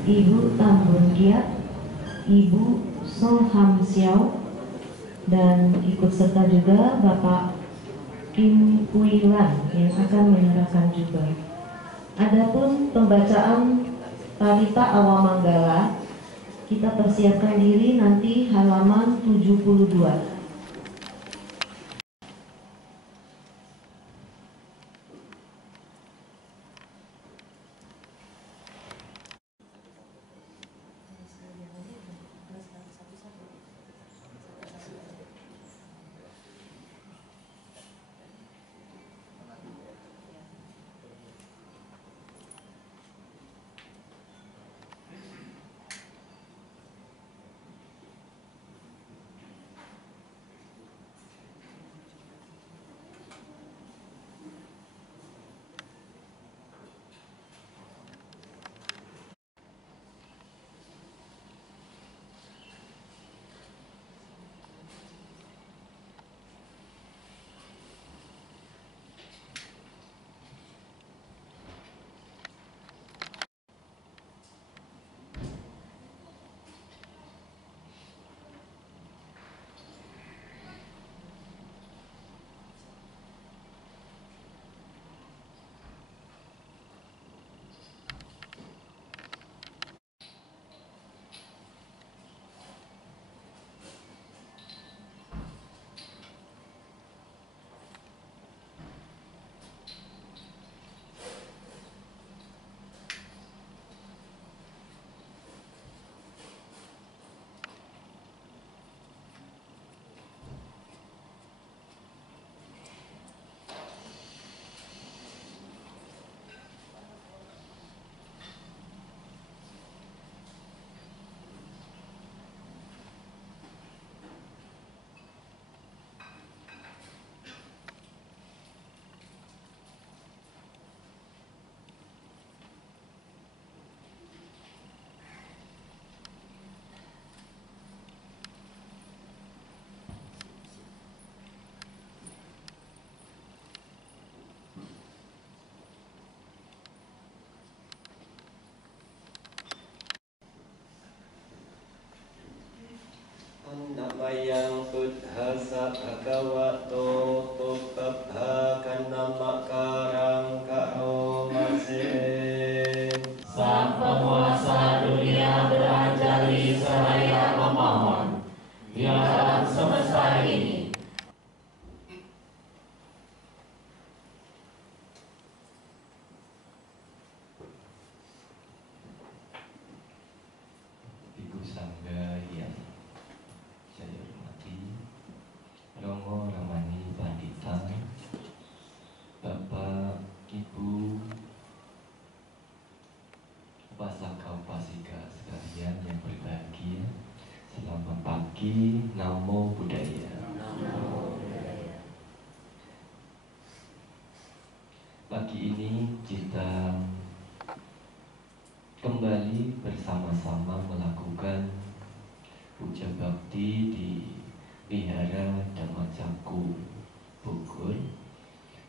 Ibu Tan Bun Kiat, Ibu So Ham Xiao, dan ikut serta juga Bapak Kim Kui Lan yang akan menyerahkan juga. Adapun pembacaan Parita Awamanggala, kita persiapkan diri nanti halaman 72. Namayang Buddhasa Bhagavato Tubbha Kanamakarang Karomase. Sang penguasa dunia beranjali seraya memohon di alam semesta ini. Ibu Sangga yang saya hormati, Romo Ramani Pandita, Bapak, Ibu, Upasaka Upasika sekalian yang berbahagia, selamat pagi, Namo Buddhaya. Pagi ini kita kembali bersama-sama melakukan puja bakti di Wihara Dhammacaku Bogor,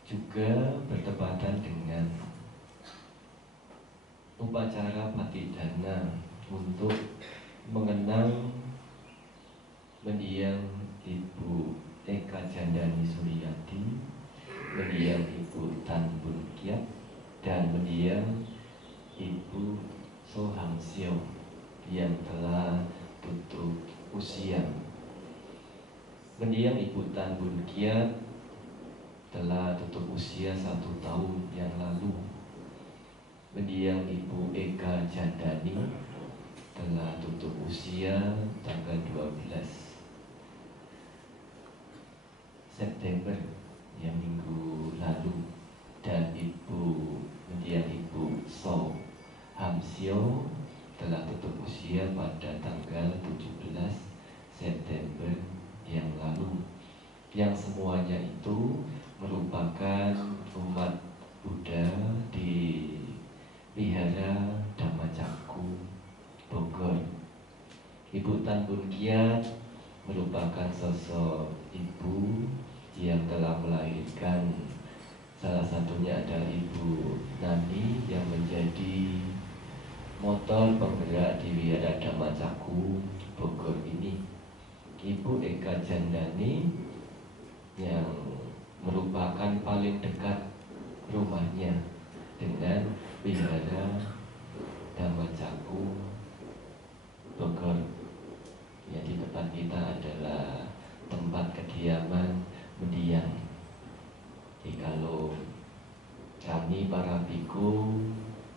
juga bertepatan dengan upacara patidana untuk mengenang mendiang Ibu Eka Jandani Suryati, mendiang Ibu Tan Bun Kiat, dan mendiang Ibu So Ham Xiao yang telah tutup usia. Mendiang Ibu Tan Bun Kiat telah tutup usia 1 tahun yang lalu. Mendiang Ibu Eka Jandani telah tutup usia tanggal 12 September yang minggu lalu. Dan mendiang Ibu So Ham Xiao telah tutup usia pada tanggal 17 September yang lalu. Yang semuanya itu merupakan umat Buddha di Wihara Dhammacaku Bogor. Ibu Tan Bun Kiat merupakan sosok ibu yang telah melahirkan, salah satunya adalah Ibu Nani yang menjadi motor penggerak di Wihara Dhamma Caku Bogor ini, Ibu Eka Jandani yang merupakan paling dekat rumahnya dengan Wihara Dhamma Caku Bogor. Ya, di depan kita adalah tempat kediaman mendiang. Jadi kalau kami para biku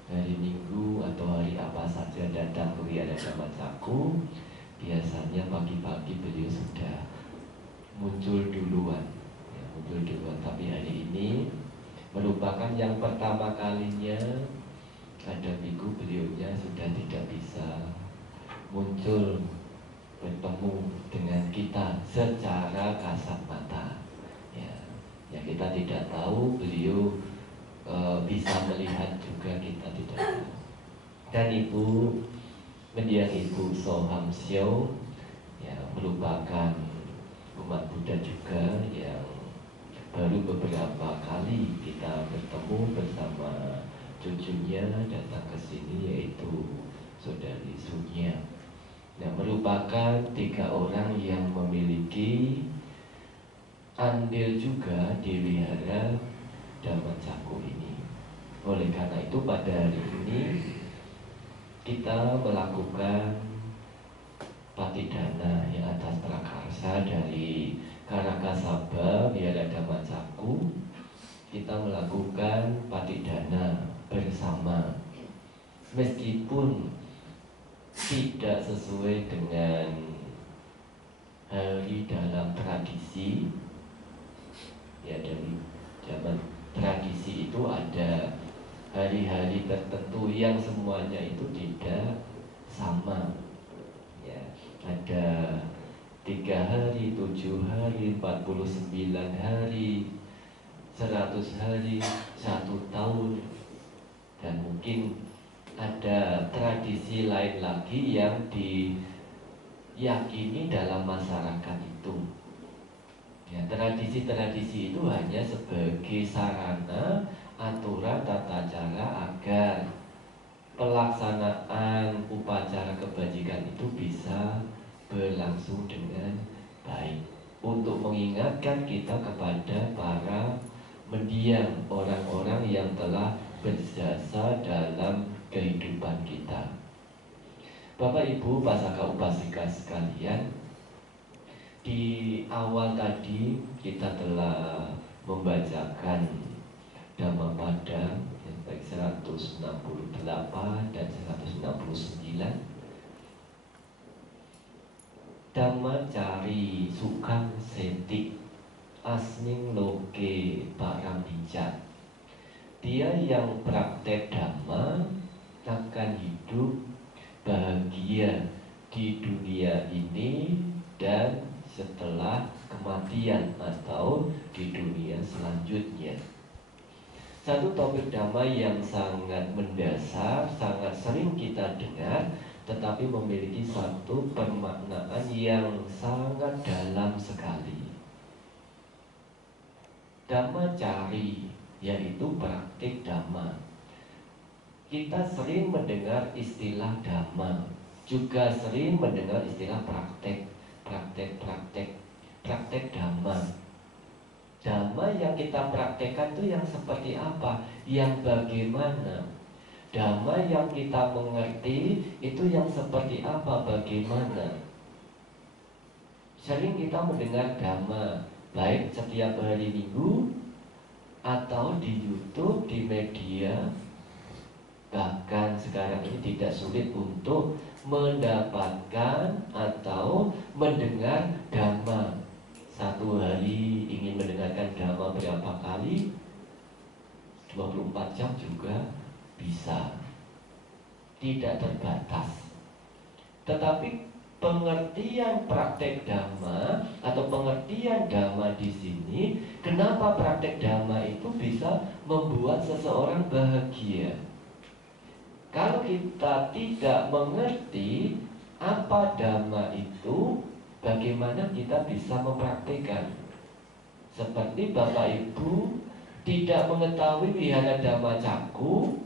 hari Minggu atau hari apa saja datang ke Wihara Dhamma Caku, biasanya pagi-pagi beliau sudah muncul duluan, ya, muncul duluan. Tapi hari ini merupakan yang pertama kalinya ada biku beliaunya sudah tidak bisa muncul bertemu dengan kita secara kasat mata. Ya kita tidak tahu beliau bisa melihat juga, kita tidak tahu. Dan Ibu mendiang Ibu Soham Sio, ya, merupakan umat Buddha juga yang baru beberapa kali kita bertemu bersama cucunya datang ke sini, yaitu Saudari Sunya. Yang merupakan 3 orang yang memiliki andil juga di Wihara Dhamma Caku ini. Oleh karena itu pada hari ini kita melakukan patidana yang atas prakarsa dari Karakasaba Wihara Dhamma Caku. Kita melakukan patidana bersama, meskipun tidak sesuai dengan hari dalam tradisi. Ya, dari zaman tradisi itu ada hari-hari tertentu yang semuanya itu tidak sama. Ya, ada 3 hari, 7 hari, 49 hari, 100 hari, 1 tahun, dan mungkin ada tradisi lain lagi yang diyakini dalam masyarakat itu. Ya, tradisi-tradisi itu hanya sebagai sarana, aturan, tata cara agar pelaksanaan upacara kebajikan itu bisa berlangsung dengan baik, untuk mengingatkan kita kepada para mendiang, orang-orang yang telah berjasa dalam kehidupan kita. Bapak Ibu Pasaka Upasika sekalian, di awal tadi kita telah membacakan Dhammapada baik 168 dan 169. Dhammacari sukang setik asming loke paramija. Dia yang praktek dhamma akan hidup bahagia di dunia ini dan setelah kematian atau di dunia selanjutnya. Satu topik dhamma yang sangat mendasar, sangat sering kita dengar, tetapi memiliki satu permaknaan yang sangat dalam sekali. Dhammacari, yaitu praktik dhamma. Kita sering mendengar istilah dhamma, juga sering mendengar istilah praktek dhamma. Dhamma yang kita praktekkan itu yang seperti apa? Yang bagaimana? Dhamma yang kita mengerti itu yang seperti apa? Bagaimana? Sering kita mendengar dhamma, baik setiap hari Minggu atau di YouTube, di media. Bahkan sekarang ini tidak sulit untuk mendapatkan atau mendengar dhamma. Satu hari ingin mendengarkan dhamma berapa kali? 24 jam juga bisa. Tidak terbatas. Tetapi pengertian praktek dhamma atau pengertian dhamma di sini, kenapa praktek dhamma itu bisa membuat seseorang bahagia? Kalau kita tidak mengerti apa dhamma itu, bagaimana kita bisa mempraktikkan? Seperti Bapak Ibu tidak mengetahui Wihara Dhamma Caku,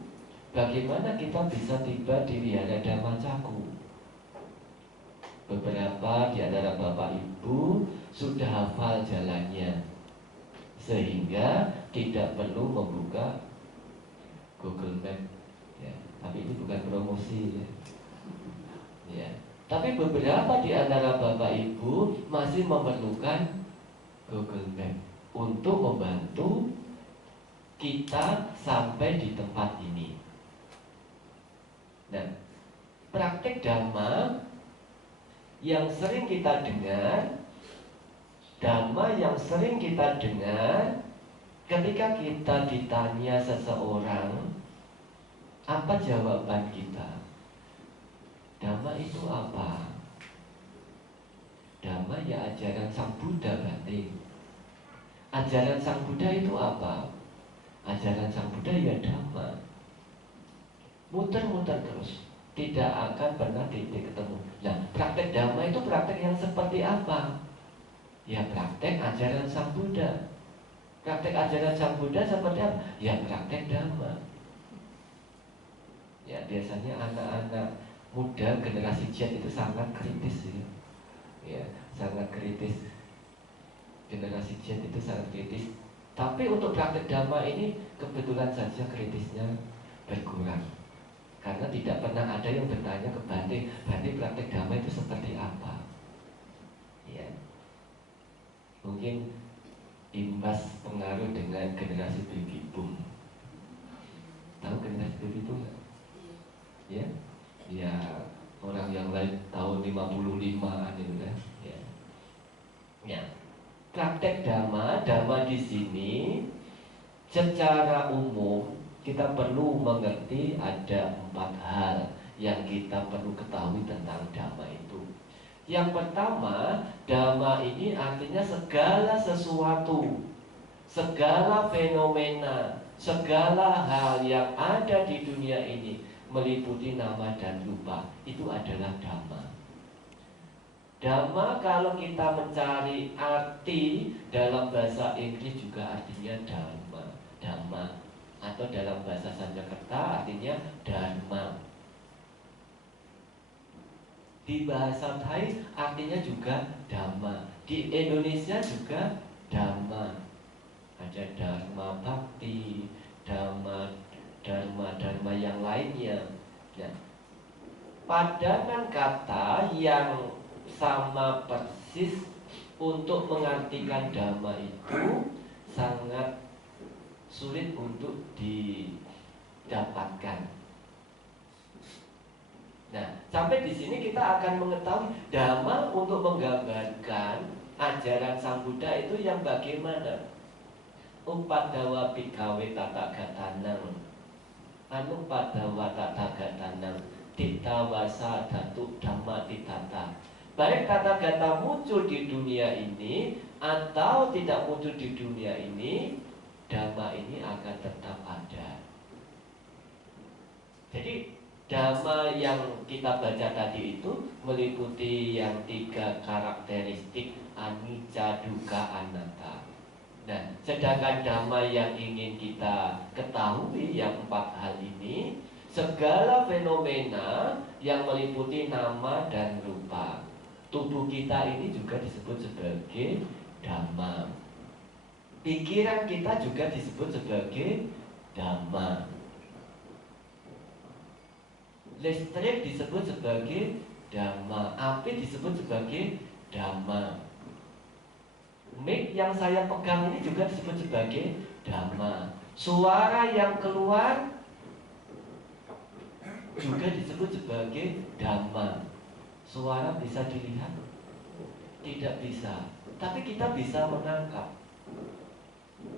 bagaimana kita bisa tiba di Wihara Dhamma Caku? Beberapa di antara Bapak Ibu sudah hafal jalannya, sehingga tidak perlu membuka Google Map, ya. Tapi ini bukan promosi, ya. Ya. Tapi beberapa di antara Bapak Ibu masih memerlukan Google Map untuk membantu kita sampai di tempat ini. Nah, praktek Dhamma yang sering kita dengar, Dhamma yang sering kita dengar, ketika kita ditanya seseorang, apa jawaban kita? Dhamma itu apa? Dhamma ya ajaran Sang Buddha, Batin. Ajaran Sang Buddha itu apa? Ajaran Sang Buddha ya Dhamma. Muter-muter terus, tidak akan pernah titik ketemu. Nah, praktek Dhamma itu praktek yang seperti apa? Ya praktek ajaran Sang Buddha. Praktek ajaran Sang Buddha seperti apa? Ya praktek Dhamma. Ya biasanya anak-anak muda generasi Z itu sangat kritis, ya. Ya, sangat kritis. Generasi Z itu sangat kritis. Tapi untuk praktek Dhamma ini kebetulan saja kritisnya berkurang. Karena tidak pernah ada yang bertanya ke Bante, Bante praktek Dhamma itu seperti apa? Ya. Mungkin imbas pengaruh dengan generasi baby boom. Tahu generasi baby boom nggak? Ya, ya orang yang lain tahun 55-an itu kan. Ya. Ya. Praktek Dhamma di sini secara umum kita perlu mengerti ada 4 hal yang kita perlu ketahui tentang Dhamma itu. Yang pertama, Dhamma ini artinya segala sesuatu, segala fenomena, segala hal yang ada di dunia ini meliputi nama dan rupa, itu adalah Dhamma. Dhamma kalau kita mencari arti dalam bahasa Inggris juga artinya Dhamma. Dhamma atau dalam bahasa Sanskerta artinya Dharma. Di bahasa Thai artinya juga Dhamma. Di Indonesia juga Dhamma. Ada Dharma Bhakti, Dharma yang lainnya. Ya. Padanan kata yang sama persis untuk mengartikan Dhamma itu sangat sulit untuk didapatkan. Nah, sampai di sini kita akan mengetahui Dhamma untuk menggambarkan ajaran Sang Buddha itu yang bagaimana. Upadawa bhikkhave tatagatanang, anupadawa tatagatanang, titawasa datu dhamma titata. Baik kata-kata muncul di dunia ini atau tidak muncul di dunia ini, Dhamma ini akan tetap ada. Jadi Dhamma yang kita baca tadi itu meliputi yang 3 karakteristik anicca, dukkha, anatta. Nah, sedangkan Dhamma yang ingin kita ketahui yang 4 hal ini, segala fenomena yang meliputi nama dan rupa. Tubuh kita ini juga disebut sebagai Dhamma. Pikiran kita juga disebut sebagai Dhamma. Listrik disebut sebagai Dhamma. Api disebut sebagai Dhamma. Mic yang saya pegang ini juga disebut sebagai Dhamma. Suara yang keluar juga disebut sebagai Dhamma. Suara bisa dilihat? Tidak bisa. Tapi kita bisa menangkap.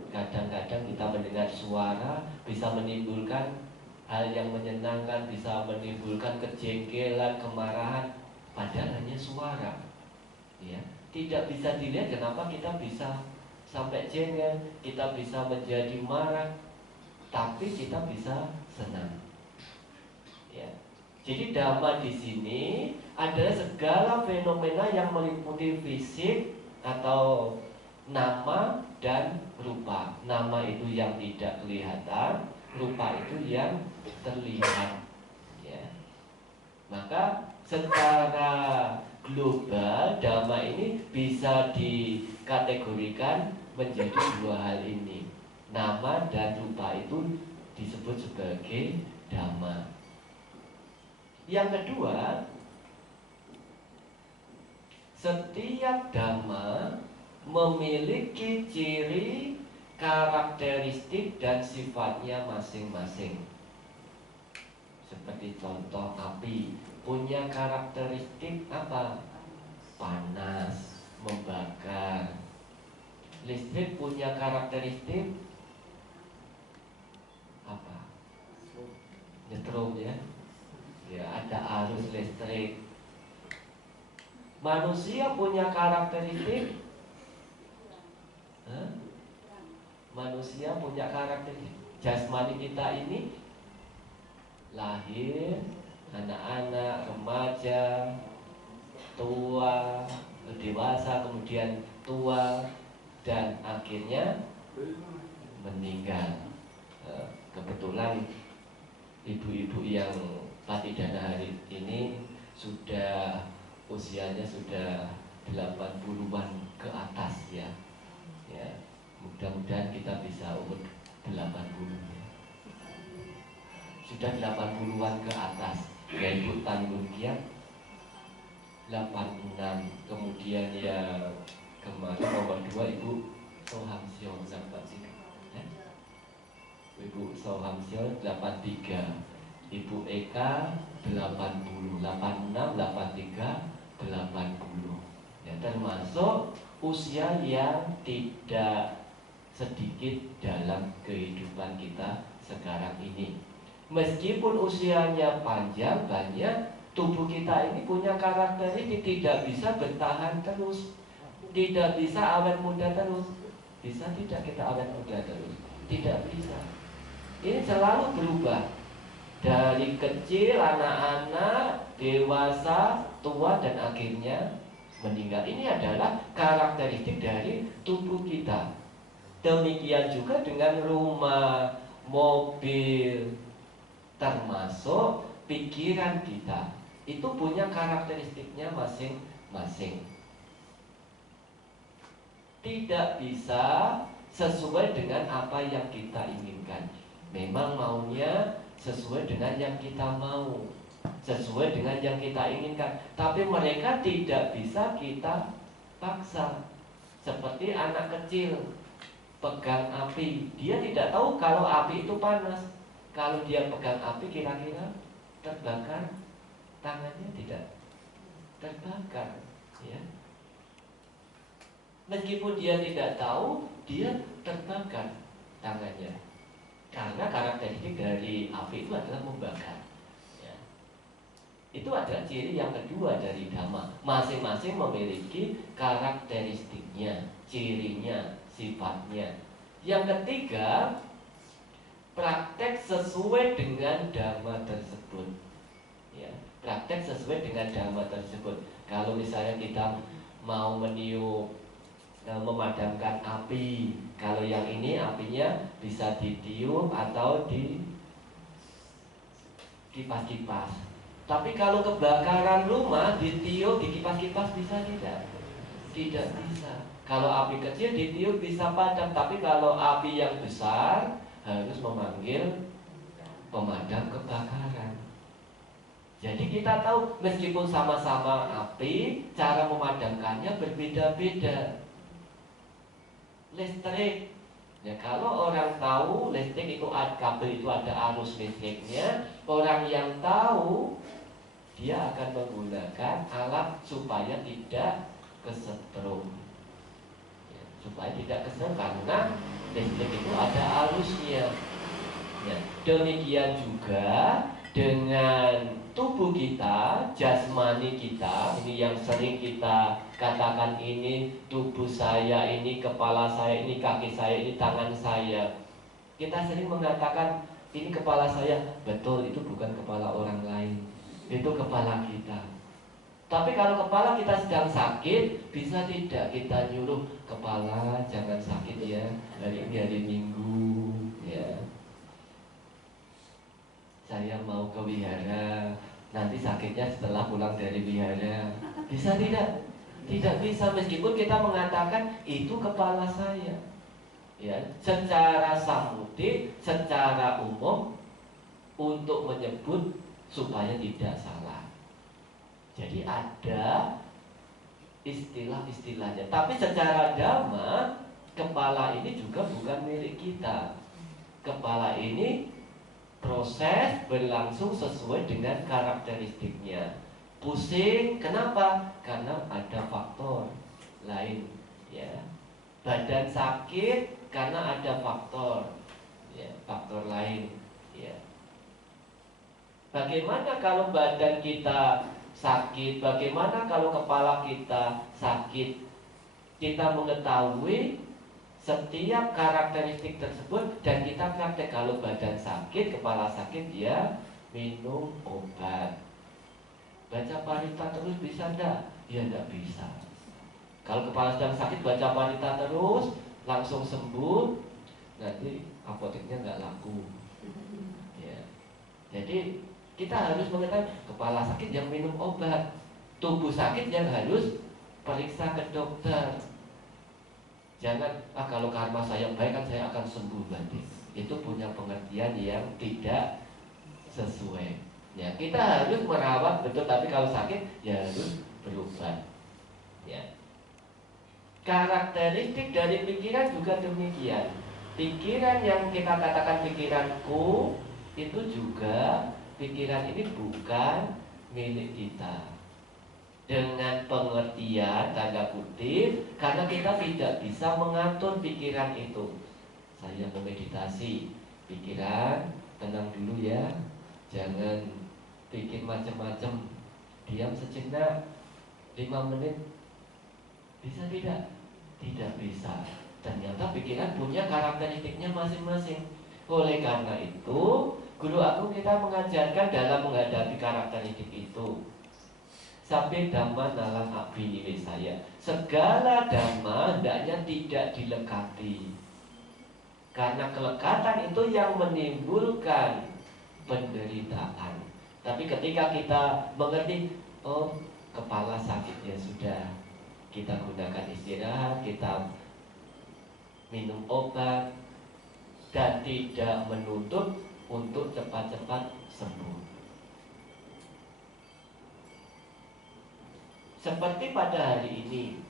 Kadang-kadang kita mendengar suara bisa menimbulkan hal yang menyenangkan, bisa menimbulkan kejengkelan, kemarahan, padahal hanya suara. Ya, tidak bisa dilihat kenapa kita bisa sampai jengkel, kita bisa menjadi marah, tapi kita bisa senang. Ya. Jadi Dhamma di sini adalah segala fenomena yang meliputi fisik atau nama dan rupa. Nama itu yang tidak kelihatan, rupa itu yang terlihat, ya. Maka secara global dhamma ini bisa dikategorikan menjadi dua hal ini. Nama dan rupa itu disebut sebagai dhamma. Yang kedua, setiap dhamma memiliki ciri, karakteristik dan sifatnya masing-masing. Seperti contoh api punya karakteristik apa? Panas, membakar. Listrik punya karakteristik apa? Nyetrum, ya. Ya, ada arus listrik. Manusia punya karakteristik. Manusia punya karakteristik. Jasmani kita ini lahir, anak-anak, remaja, tua, dewasa, kemudian tua, dan akhirnya meninggal. Kebetulan ibu-ibu yang patidana hari ini sudah usianya sudah 80-an ke atas, ya. Ya, mudah-mudahan kita bisa umur 80, ya. Sudah 80-an ke atas. Ya, Ibu Tan Bun Kiat 86. Kemudian ya kemarin nomor 2 Ibu Soham Sion berapa sih? Ibu Soham Sion 83. Ibu Eka 80, 86, 83, 80. Ya, termasuk usia yang tidak sedikit dalam kehidupan kita sekarang ini. Meskipun usianya panjang, banyak, tubuh kita ini punya karakteristik tidak bisa bertahan terus, tidak bisa awet muda terus. Bisa tidak kita awet muda terus? Tidak bisa. Ini selalu berubah. Dari kecil, anak-anak, dewasa, tua, dan akhirnya meninggal. Ini adalah karakteristik dari tubuh kita. Demikian juga dengan rumah, mobil, termasuk pikiran kita. Itu punya karakteristiknya masing-masing. Tidak bisa sesuai dengan apa yang kita inginkan. Memang maunya sesuai dengan yang kita mau, sesuai dengan yang kita inginkan. Tapi mereka tidak bisa kita paksa. Seperti anak kecil pegang api, dia tidak tahu kalau api itu panas. Kalau dia pegang api, kira-kira terbakar tangannya? Tidak terbakar, ya. Meskipun dia tidak tahu, dia terbakar tangannya. Karena karakteristik dari api itu adalah membakar, ya. Itu adalah ciri yang kedua dari dhamma. Masing-masing memiliki karakteristiknya, cirinya, sifatnya. Yang ketiga, praktek sesuai dengan dhamma tersebut, ya. Praktek sesuai dengan dhamma tersebut. Kalau misalnya kita mau meniup, memadamkan api, kalau yang ini apinya bisa ditiup atau di kipas-kipas. Tapi kalau kebakaran rumah, ditiup, dikipas-kipas bisa tidak? Tidak bisa. Kalau api kecil ditiup bisa padam, tapi kalau api yang besar harus memanggil pemadam kebakaran. Jadi kita tahu meskipun sama-sama api, cara memadamkannya berbeda-beda. Listrik, ya, kalau orang tahu listrik itu kabel itu ada arus listriknya, orang yang tahu dia akan menggunakan alat supaya tidak kesetrum, ya, supaya tidak kesetrum karena listrik itu ada arusnya. Ya, demikian juga dengan tubuh kita, jasmani kita, ini yang sering kita katakan, ini tubuh saya, ini kepala saya, ini kaki saya, ini tangan saya. Kita sering mengatakan ini kepala saya. Betul, itu bukan kepala orang lain, itu kepala kita. Tapi kalau kepala kita sedang sakit, bisa tidak kita nyuruh kepala jangan sakit ya, hari ini hari Minggu, ya. saya mau ke wihara, nanti sakitnya setelah pulang dari wihara. Bisa tidak? Tidak bisa, meskipun kita mengatakan itu kepala saya. Ya, secara samudi, secara umum untuk menyebut supaya tidak salah. Jadi ada istilah-istilahnya. Tapi secara dhamma, kepala ini juga bukan milik kita. Kepala ini proses berlangsung sesuai dengan karakteristiknya. Pusing, kenapa? Karena ada faktor lain, ya. Badan sakit karena ada faktor, ya, faktor lain, ya. Bagaimana kalau badan kita sakit? Bagaimana kalau kepala kita sakit? Kita mengetahui setiap karakteristik tersebut dan kita praktek. Kalau badan sakit, kepala sakit, ya minum obat. Baca parita terus bisa enggak? Ya enggak bisa. Kalau kepala sedang sakit baca parita terus langsung sembuh, nanti apoteknya enggak laku. Ya. Jadi kita harus mengetahui kepala sakit yang minum obat, tubuh sakit yang harus periksa ke dokter. Jangan kalau karma saya baik kan saya akan sembuh nanti. Itu punya pengertian yang tidak sesuai. Ya, kita harus merawat betul, tapi kalau sakit ya harus berobat. Ya. Karakteristik dari pikiran juga demikian. Pikiran yang kita katakan pikiranku itu juga pikiran ini bukan milik kita. Dengan pengertian tanda kutip, karena kita tidak bisa mengatur pikiran itu. Saya memeditasi, pikiran tenang dulu ya, jangan pikir macam-macam, diam sejenak 5 menit. Bisa tidak? Tidak bisa. Ternyata pikiran punya karakteristiknya masing-masing. Oleh karena itu, guru aku kita mengajarkan dalam menghadapi karakteristik itu. Sampai dhamma nalang abhiniwe saya. Segala dhamma hendaknya tidak dilekati. Karena kelekatan itu yang menimbulkan penderitaan. Tapi ketika kita mengerti, oh kepala sakit ya sudah, kita gunakan istirahat, kita minum obat, dan tidak menuntut untuk cepat-cepat sembuh. Seperti pada hari ini,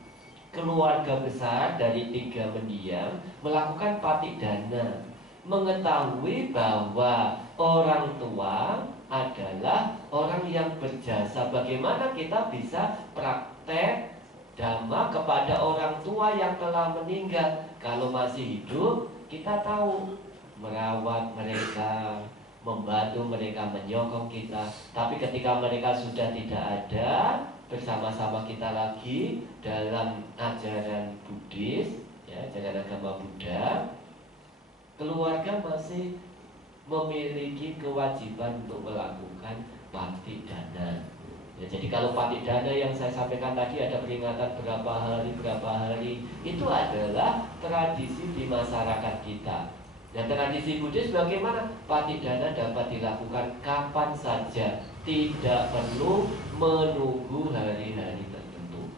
keluarga besar dari 3 mendiang melakukan patidana, mengetahui bahwa orang tua adalah orang yang berjasa. Bagaimana kita bisa praktek dhamma kepada orang tua yang telah meninggal? Kalau masih hidup, kita tahu merawat mereka, membantu mereka, menyokong kita. Tapi ketika mereka sudah tidak ada, bersama-sama kita lagi dalam ajaran Buddhis, ya, ajaran agama Buddha, keluarga masih memiliki kewajiban untuk melakukan patidana. Ya, jadi kalau patidana yang saya sampaikan tadi ada peringatan berapa hari, itu adalah tradisi di masyarakat kita. Dan tradisi Buddhis bagaimana? Patidana dapat dilakukan kapan saja, tidak perlu menunggu hari-hari tertentu.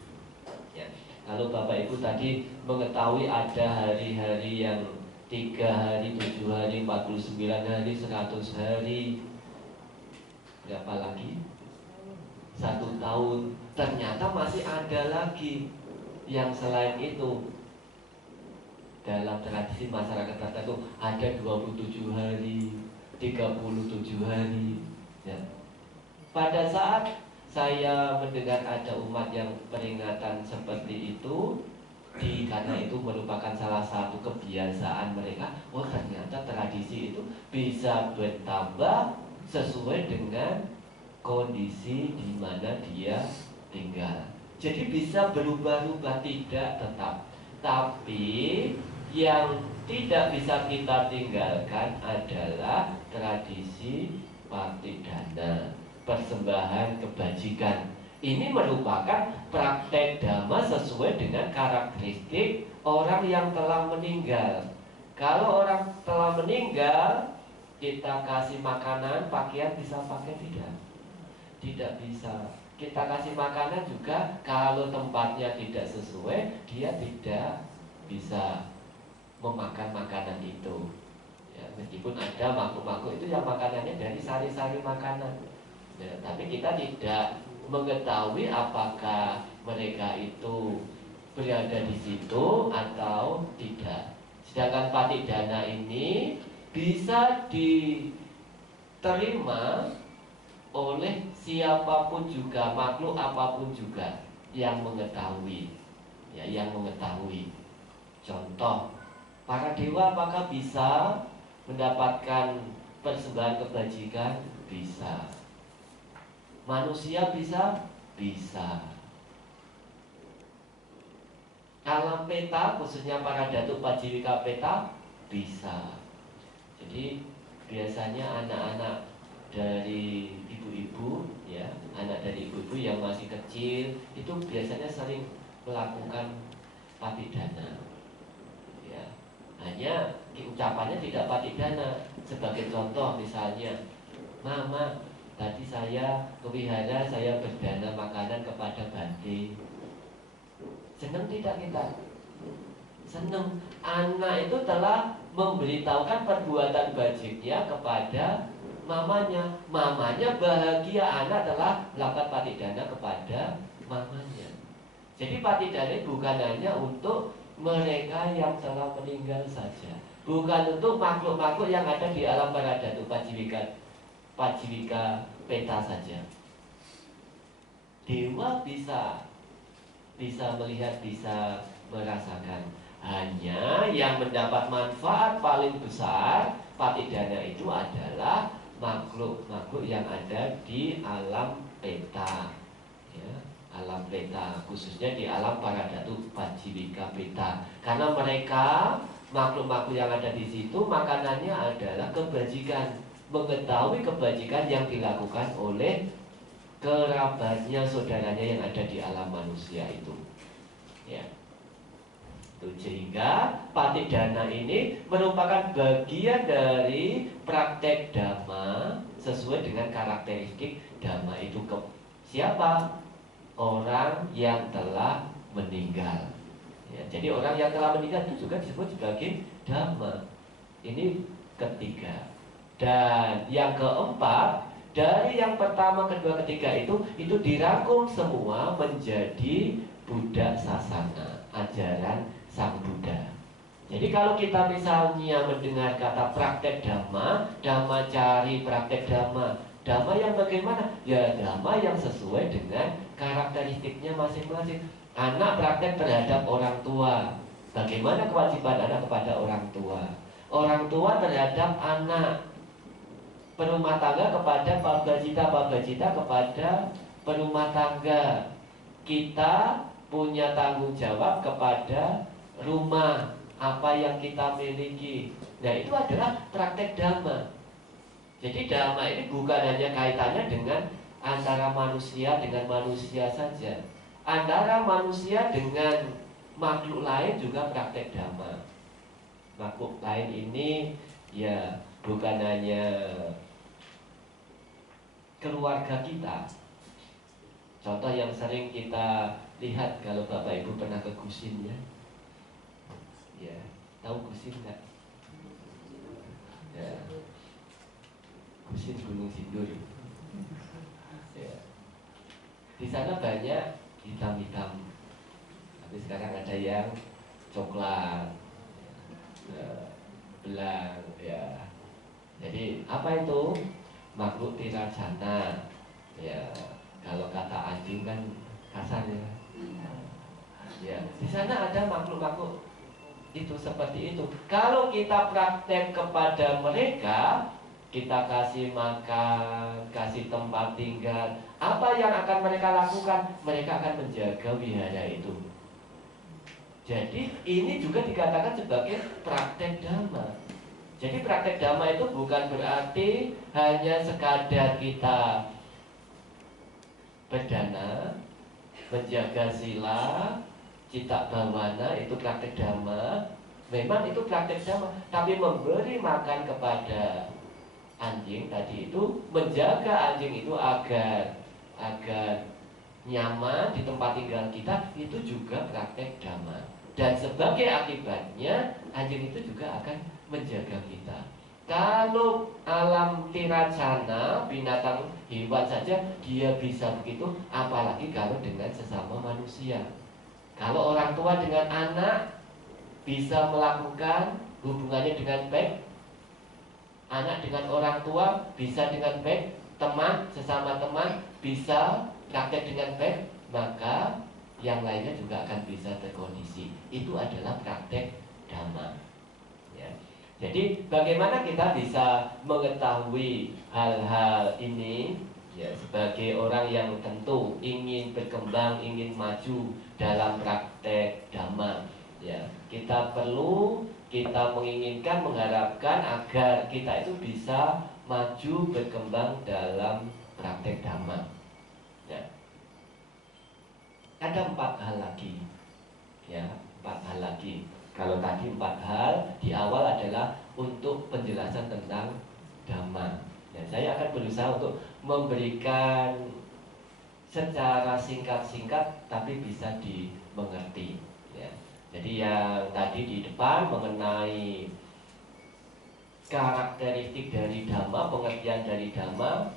Ya. Kalau Bapak Ibu tadi mengetahui ada hari-hari yang 3 hari, 7 hari, 49 hari, 100 hari, berapa lagi? 1 tahun. Ternyata masih ada lagi yang selain itu. Dalam tradisi masyarakat tertentu ada 27 hari, 37 hari, ya. Pada saat saya mendengar ada umat yang peringatan seperti itu, karena itu merupakan salah satu kebiasaan mereka. Oh ternyata tradisi itu bisa bertambah sesuai dengan kondisi di mana dia tinggal. Jadi bisa berubah-ubah, tidak tetap. Tapi yang tidak bisa kita tinggalkan adalah tradisi patidana, persembahan kebajikan. Ini merupakan praktek dhamma sesuai dengan karakteristik orang yang telah meninggal. Kalau orang telah meninggal, kita kasih makanan, pakaian bisa pakai tidak? Tidak bisa. Kita kasih makanan juga kalau tempatnya tidak sesuai, dia tidak bisa memakan makanan itu. Ya, meskipun ada makhluk-makhluk itu yang makanannya dari sari-sari makanan. Ya, tapi kita tidak mengetahui apakah mereka itu berada di situ atau tidak. Sedangkan patidana ini bisa diterima oleh siapapun juga, makhluk apapun juga yang mengetahui, ya, yang mengetahui. Contoh, para dewa apakah bisa mendapatkan persembahan kebajikan? Bisa. Manusia bisa? Bisa. Alam peta, khususnya para datuk pajivika peta, bisa. Jadi biasanya anak-anak dari ibu-ibu, ya, anak dari ibu-ibu yang masih kecil itu biasanya sering melakukan patidana. Ya, hanya ucapannya tidak patidana. Sebagai contoh misalnya, Mama, tadi saya ke wihara, saya berdana makanan kepada Bante. Senang tidak kita? Senang. Anak itu telah memberitahukan perbuatan bajiknya kepada mamanya. Mamanya bahagia, anak telah melakukan patidana kepada mamanya. Jadi patidana bukan hanya untuk mereka yang telah meninggal saja, bukan untuk makhluk-makhluk yang ada di alam paradatu pajivika peta saja. Dewa bisa melihat, bisa merasakan. Hanya yang mendapat manfaat paling besar patidana itu adalah makhluk-makhluk yang ada di alam peta, ya, alam peta, khususnya di alam paradatu pajivika peta. Karena mereka, makhluk-makhluk yang ada di situ, makanannya adalah kebajikan, mengetahui kebajikan yang dilakukan oleh kerabatnya, saudaranya yang ada di alam manusia itu, ya. Sehingga patidana ini merupakan bagian dari praktek dhamma sesuai dengan karakteristik dhamma itu. Siapa? Orang yang telah meninggal, ya, jadi orang yang telah meninggal itu juga disebut sebagai dhamma. Ini ketiga. Dan yang keempat, dari yang pertama, kedua, ketiga itu dirangkum semua menjadi Buddha Sasana, ajaran Sang Buddha. Jadi kalau kita misalnya mendengar kata praktek dhamma, dhamma cari praktek dhamma, dhamma yang bagaimana? Ya dhamma yang sesuai dengan karakteristiknya masing-masing. Anak praktek terhadap orang tua, bagaimana kewajiban anak kepada orang tua? Orang tua terhadap anak, perumah tangga kepada pabajita kepada perumah tangga. Kita punya tanggung jawab kepada rumah, apa yang kita miliki. Nah, itu adalah praktek dhamma. Jadi dhamma ini bukan hanya kaitannya dengan antara manusia dengan manusia saja. Antara manusia dengan makhluk lain juga praktek dhamma. Makhluk lain ini ya bukan hanya keluarga kita. Contoh yang sering kita lihat kalau Bapak Ibu pernah ke Gusin, ya. Ya, tahu Gusin nggak? Ya, Gusin Gunung Sindur. Ya. Di sana banyak hitam-hitam, tapi sekarang ada yang coklat, ya, belang, ya. Jadi apa itu? Makhluk tirajana. Ya, kalau kata anjing kan kasar, ya. Ya, di sana ada makhluk-makhluk itu seperti itu. Kalau kita praktek kepada mereka, kita kasih makan, kasih tempat tinggal, apa yang akan mereka lakukan? Mereka akan menjaga wihara itu. Jadi ini juga dikatakan sebagai praktek dhamma. Jadi praktek dhamma itu bukan berarti hanya sekadar kita berdana, menjaga sila, cita bawana, itu praktek dhamma. Memang itu praktek dhamma, tapi memberi makan kepada anjing tadi itu, menjaga anjing itu agar nyaman di tempat tinggal kita, itu juga praktek dhamma. Dan sebagai akibatnya anjing itu juga akan menjaga kita. Kalau alam tiracana, binatang hewan saja dia bisa begitu, apalagi kalau dengan sesama manusia. Kalau orang tua dengan anak bisa melakukan hubungannya dengan baik, anak dengan orang tua bisa dengan baik, teman sesama teman bisa praktek dengan baik, maka yang lainnya juga akan bisa terkondisi. Itu adalah praktek dhamma. Ya. Jadi bagaimana kita bisa mengetahui hal-hal ini? Ya, sebagai orang yang tentu ingin berkembang, ingin maju dalam praktek dhamma, ya, kita menginginkan, mengharapkan agar kita itu bisa maju berkembang dalam praktek dhamma. Ya. Ada 4 hal lagi, ya, 4 hal lagi. Kalau tadi 4 hal di awal adalah untuk penjelasan tentang dhamma. Ya, saya akan berusaha untuk memberikan secara singkat-singkat tapi bisa dimengerti. Ya. Jadi yang tadi di depan mengenai karakteristik dari dhamma, pengertian dari dhamma,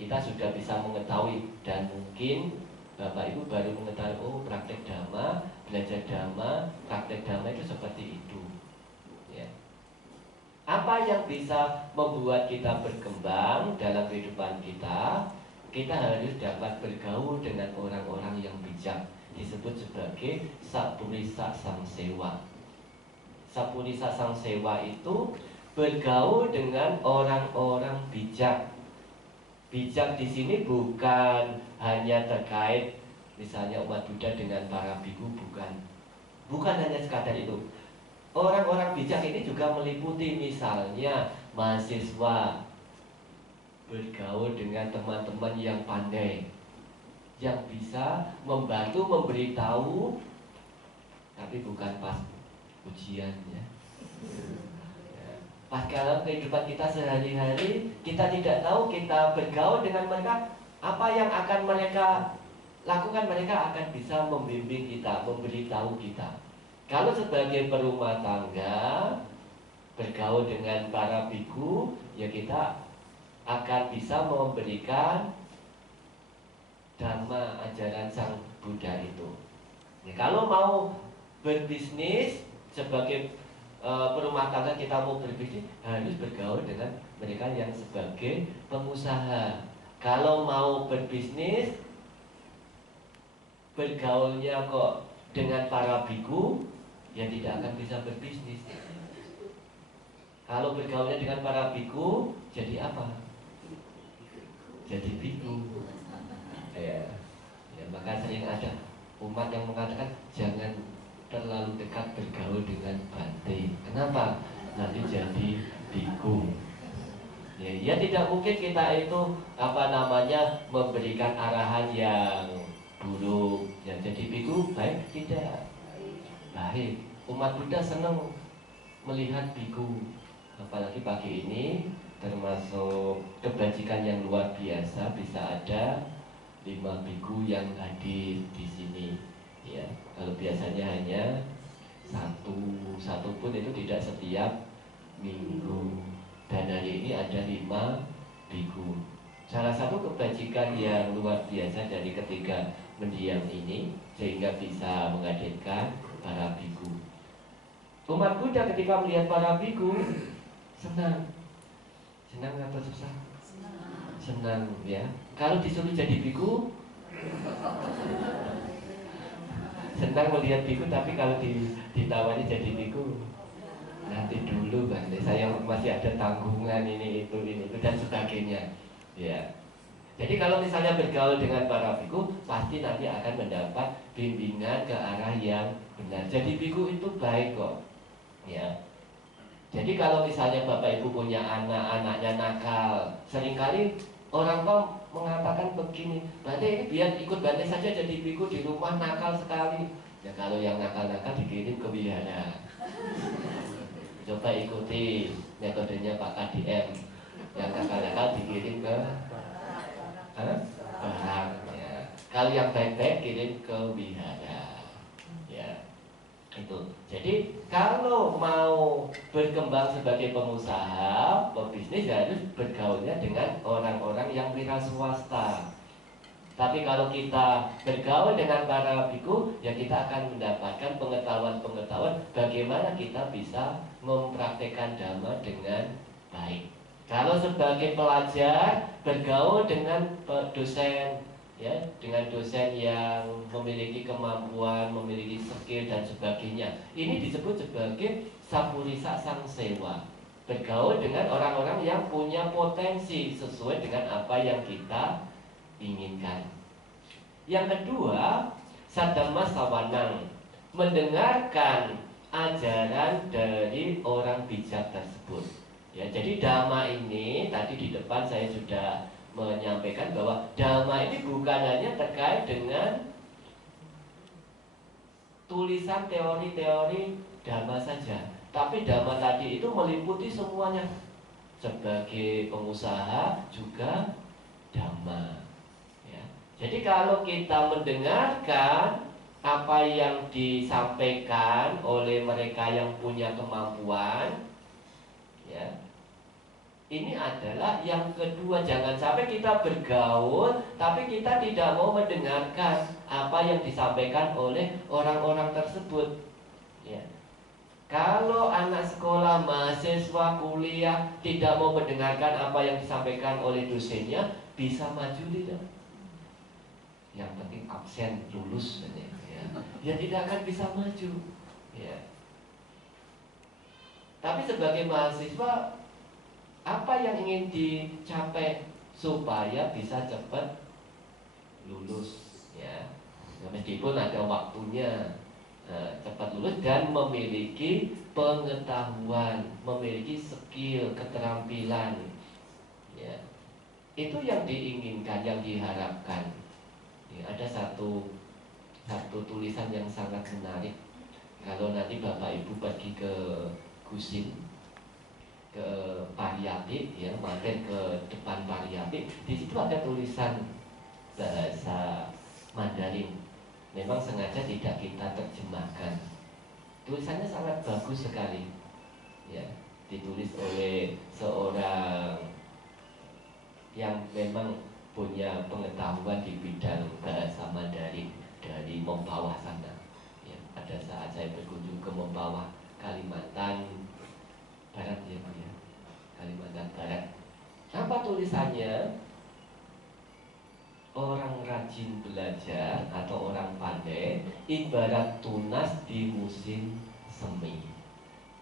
kita sudah bisa mengetahui, dan mungkin Bapak Ibu baru mengetahui, oh praktek dhamma, belajar dhamma, praktek dhamma itu seperti itu. Ya. Apa yang bisa membuat kita berkembang dalam kehidupan kita? Kita harus dapat bergaul dengan orang-orang yang bijak, disebut sebagai Sappurisa Samsewa. Sappurisa Samsewa itu bergaul dengan orang-orang bijak. Bijak di sini bukan hanya terkait misalnya umat Buddha dengan para biku, bukan hanya sekadar itu. Orang-orang bijak ini juga meliputi misalnya mahasiswa, bergaul dengan teman-teman yang pandai, yang bisa membantu memberitahu, tapi bukan pas ujian, ya. Pas dalam kehidupan kita sehari-hari, kita tidak tahu, kita bergaul dengan mereka, apa yang akan mereka lakukan, mereka akan bisa membimbing kita, memberitahu kita. Kalau sebagai perumah tangga, bergaul dengan para biku, ya kita akan bisa memberikan dhamma, ajaran Sang Buddha itu. Ya, kalau mau berbisnis, sebagai perumah tangga kita mau berbisnis, harus bergaul dengan mereka yang sebagai pengusaha. Kalau mau berbisnis, bergaulnya kok dengan para biku, ya tidak akan bisa berbisnis. Kalau bergaulnya dengan para biku, jadi apa? Jadi biku. Ya, maka sering ada umat yang mengatakan jangan terlalu dekat bergaul dengan bante. Kenapa? Nanti jadi biku. Ya tidak mungkin kita itu memberikan arahan yang buruk. Ya, jadi biku baik tidak? Baik. Umat Buddha senang melihat biku. Apalagi pagi ini termasuk kebajikan yang luar biasa, bisa ada 5 biku yang hadir di sini. Ya, kalau biasanya hanya satu pun itu tidak setiap minggu. Dan hari ini ada 5 biku. Salah satu kebajikan yang luar biasa dari ketiga mendiang ini, sehingga bisa menghadirkan para biku. Umat Buddha ketika melihat para biku senang. Senang atau susah? Senang, ya. Kalau disuruh jadi biku, senang melihat biku, tapi kalau ditawari jadi biku, nanti dulu Bante, saya masih ada tanggungan ini itu dan sebagainya. Ya. Jadi kalau misalnya bergaul dengan para biku, pasti nanti akan mendapat bimbingan ke arah yang benar. Jadi biku itu baik kok. Ya. Jadi kalau misalnya Bapak Ibu punya anak-anaknya nakal, seringkali orang tua mengatakan begini, Bante ini biar ikut Bante saja jadi biku, di rumah nakal sekali. Ya kalau yang nakal-nakal dikirim ke wihara. Coba ikuti metodenya Pak KDM. Yang nakal-nakal dikirim ke barat ya. Kalau yang baik-baik kirim ke wihara ya. Itu. Jadi kalau mau berkembang sebagai pengusaha, pebisnis harus bergaulnya dengan orang-orang yang wira swasta. Tapi kalau kita bergaul dengan para biku, ya kita akan mendapatkan pengetahuan-pengetahuan bagaimana kita bisa mempraktekkan dhamma dengan baik. Kalau sebagai pelajar bergaul dengan dosen, ya, dengan dosen yang memiliki kemampuan, memiliki skill dan sebagainya, ini disebut sebagai sapurisa sangsewa. Bergaul dengan orang-orang yang punya potensi sesuai dengan apa yang kita inginkan. Yang kedua, sadhamma sawanang, mendengarkan ajaran dari orang bijak tersebut. Ya, jadi dhamma ini tadi di depan saya sudah menyampaikan bahwa dhamma ini bukan hanya terkait dengan tulisan teori-teori dhamma saja, tapi dhamma tadi itu meliputi semuanya. Sebagai pengusaha juga dhamma. Jadi kalau kita mendengarkan apa yang disampaikan oleh mereka yang punya kemampuan, ya, ini adalah yang kedua. Jangan sampai kita bergaul, tapi kita tidak mau mendengarkan apa yang disampaikan oleh orang-orang tersebut. Ya. Kalau anak sekolah, mahasiswa, kuliah tidak mau mendengarkan apa yang disampaikan oleh dosennya, bisa maju tidak? Yang penting absen, lulus saja, ya tidak akan bisa maju ya. Tapi sebagai mahasiswa, apa yang ingin dicapai supaya bisa cepat lulus ya, meskipun ada waktunya, cepat lulus dan memiliki pengetahuan, memiliki skill, keterampilan ya. Itu yang diinginkan, yang diharapkan. Ada satu tulisan yang sangat menarik. Kalau nanti Bapak Ibu pergi ke Gusin, ke Pariyati, ya, mampir ke depan Pariyati, di situ ada tulisan bahasa Mandarin. Memang sengaja tidak kita terjemahkan. Tulisannya sangat bagus sekali, ya, ditulis oleh seorang yang memang punya pengetahuan di bidang bahasa Mandarin dari Mempawah sana. Ya, pada saat saya berkunjung ke Mempawah, Kalimantan Barat ya, Bu ya. Kalimantan Barat. Apa tulisannya? Orang rajin belajar atau orang pandai ibarat tunas di musim semi.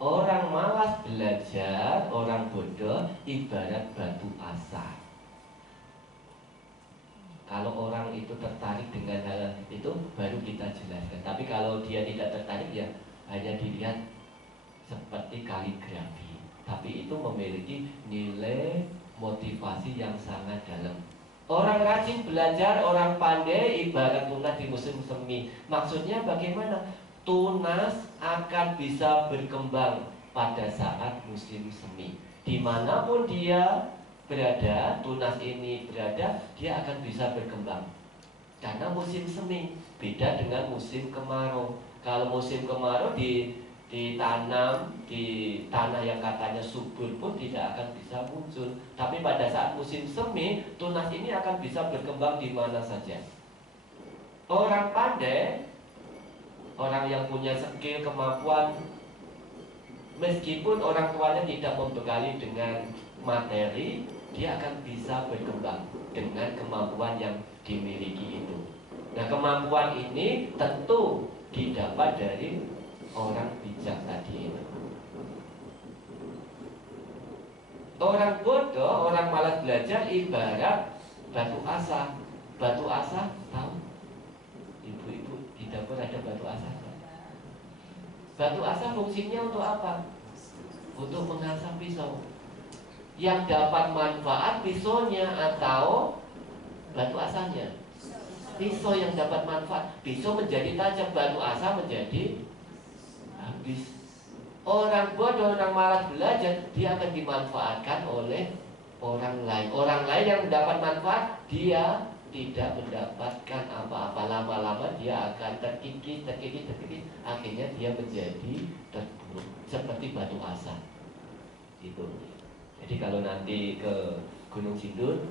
Orang malas belajar, orang bodoh ibarat batu asar. Kalau orang itu tertarik dengan hal itu, baru kita jelaskan. Tapi kalau dia tidak tertarik, ya hanya dilihat seperti kaligrafi. Tapi itu memiliki nilai motivasi yang sangat dalam. Orang rajin belajar, orang pandai ibarat tunas di musim semi. Maksudnya bagaimana? Tunas akan bisa berkembang pada saat musim semi. Dimanapun dia berada, tunas ini berada, dia akan bisa berkembang. Karena musim semi beda dengan musim kemarau. Kalau musim kemarau ditanam di tanah yang katanya subur pun tidak akan bisa muncul. Tapi pada saat musim semi, tunas ini akan bisa berkembang di mana saja. Orang pandai, orang yang punya skill, kemampuan, meskipun orang tuanya tidak membekali dengan materi, dia akan bisa berkembang dengan kemampuan yang dimiliki itu. Nah, kemampuan ini tentu didapat dari orang bijak tadi itu. Orang bodoh, orang malas belajar ibarat batu asa. Batu asa, tahu? Ibu-ibu di dapur ada batu asa. Batu asa fungsinya untuk apa? Untuk mengasah pisau. Yang dapat manfaat pisaunya atau batu asanya? Pisau yang dapat manfaat. Pisau menjadi tajam, batu asa menjadi habis. Orang bodoh, orang malas belajar, dia akan dimanfaatkan oleh orang lain yang mendapat manfaat, dia tidak mendapatkan apa-apa. Lama-lama dia akan terkikis, akhirnya dia menjadi terpuruk seperti batu asap gitu. Jadi kalau nanti ke Gunung Sindur,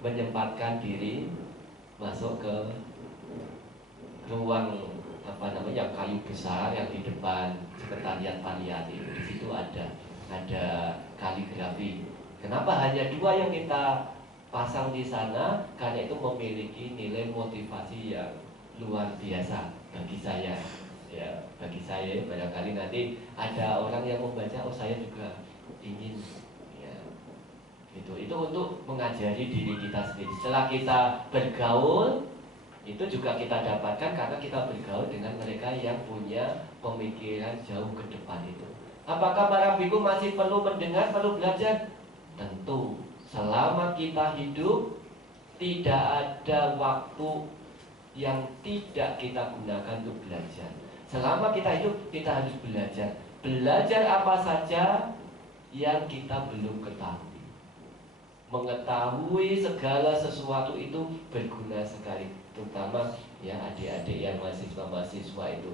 menyempatkan diri masuk ke ruang yang kayu besar yang di depan sekretariat Pariati, di situ ada kaligrafi. Kenapa hanya 2 yang kita pasang di sana? Karena itu memiliki nilai motivasi yang luar biasa bagi saya. Ya, bagi saya barangkali nanti ada orang yang membaca, oh saya juga ingin, ya, gitu. Itu untuk mengajari diri kita sendiri. Setelah kita bergaul, itu juga kita dapatkan karena kita bergaul dengan mereka yang punya pemikiran jauh ke depan itu. Apakah para biku masih perlu mendengar, perlu belajar? Tentu. Selama kita hidup, tidak ada waktu yang tidak kita gunakan untuk belajar. Selama kita hidup, kita harus belajar. Belajar apa saja yang kita belum ketahui. Mengetahui segala sesuatu itu berguna sekali, terutama ya adik-adik yang mahasiswa itu.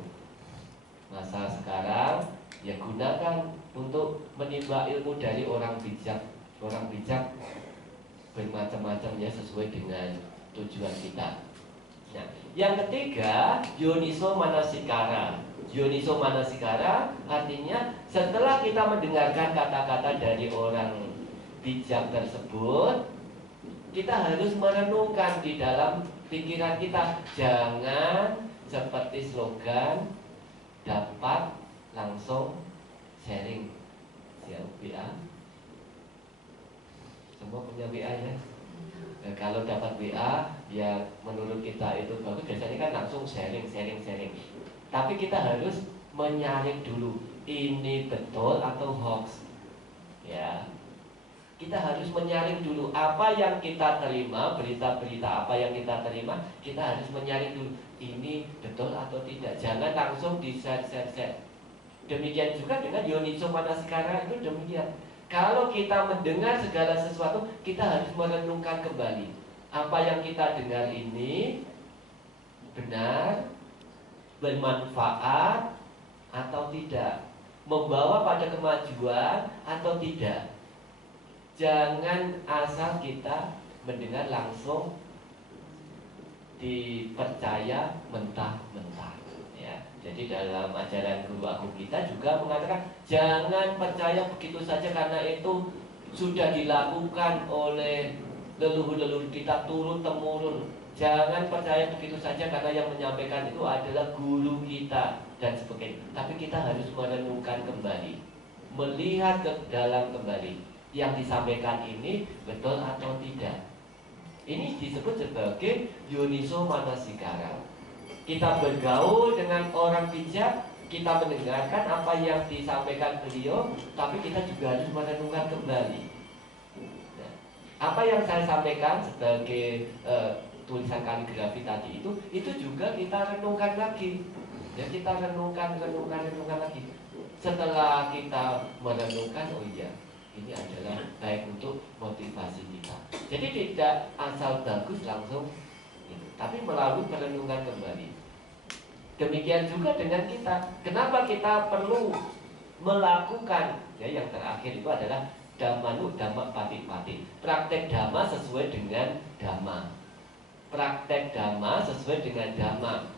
Masa sekarang ya gunakan untuk menimba ilmu dari orang bijak. Orang bijak bermacam-macam ya, sesuai dengan tujuan kita. Nah, yang ketiga, Yoniso Manasikara. Yoniso Manasikara artinya setelah kita mendengarkan kata-kata dari orang bijak tersebut, kita harus merenungkan di dalam pikiran kita. Jangan seperti slogan dapat langsung sharing. Siap WA? Semua punya WA ya? Nah, kalau dapat WA ya menurut kita itu bagus, biasanya kan langsung sharing. Tapi kita harus menyaring dulu, ini betul atau hoax. Ya, kita harus menyaring dulu apa yang kita terima, berita-berita apa yang kita terima, kita harus menyaring dulu, ini betul atau tidak. Jangan langsung di-share. Demikian juga dengan Yoniso Manasikara itu demikian. Kalau kita mendengar segala sesuatu, kita harus merenungkan kembali. Apa yang kita dengar ini benar, bermanfaat atau tidak, membawa pada kemajuan atau tidak. Jangan asal kita mendengar langsung dipercaya mentah-mentah. Ya, jadi dalam ajaran guru agung kita juga mengatakan jangan percaya begitu saja karena itu sudah dilakukan oleh leluhur-leluhur kita turun temurun. Jangan percaya begitu saja karena yang menyampaikan itu adalah guru kita dan sebagainya. Tapi kita harus merenungkan kembali, melihat ke dalam kembali, yang disampaikan ini betul atau tidak. Ini disebut sebagai Yoniso Manasikara. Kita bergaul dengan orang bijak, kita mendengarkan apa yang disampaikan beliau, tapi kita juga harus merenungkan kembali. Nah, apa yang saya sampaikan sebagai tulisan kaligrafi tadi itu juga kita renungkan lagi. Ya, kita renungkan lagi. Setelah kita merenungkan, oh iya, ini adalah baik untuk motivasi kita. Jadi tidak asal bagus langsung, tapi melalui perenungan kembali. Demikian juga dengan kita. Kenapa kita perlu melakukan? Ya, yang terakhir itu adalah Dhammanu Dhamma Pati. Praktek dhamma sesuai dengan dhamma. Praktek dhamma sesuai dengan dhamma.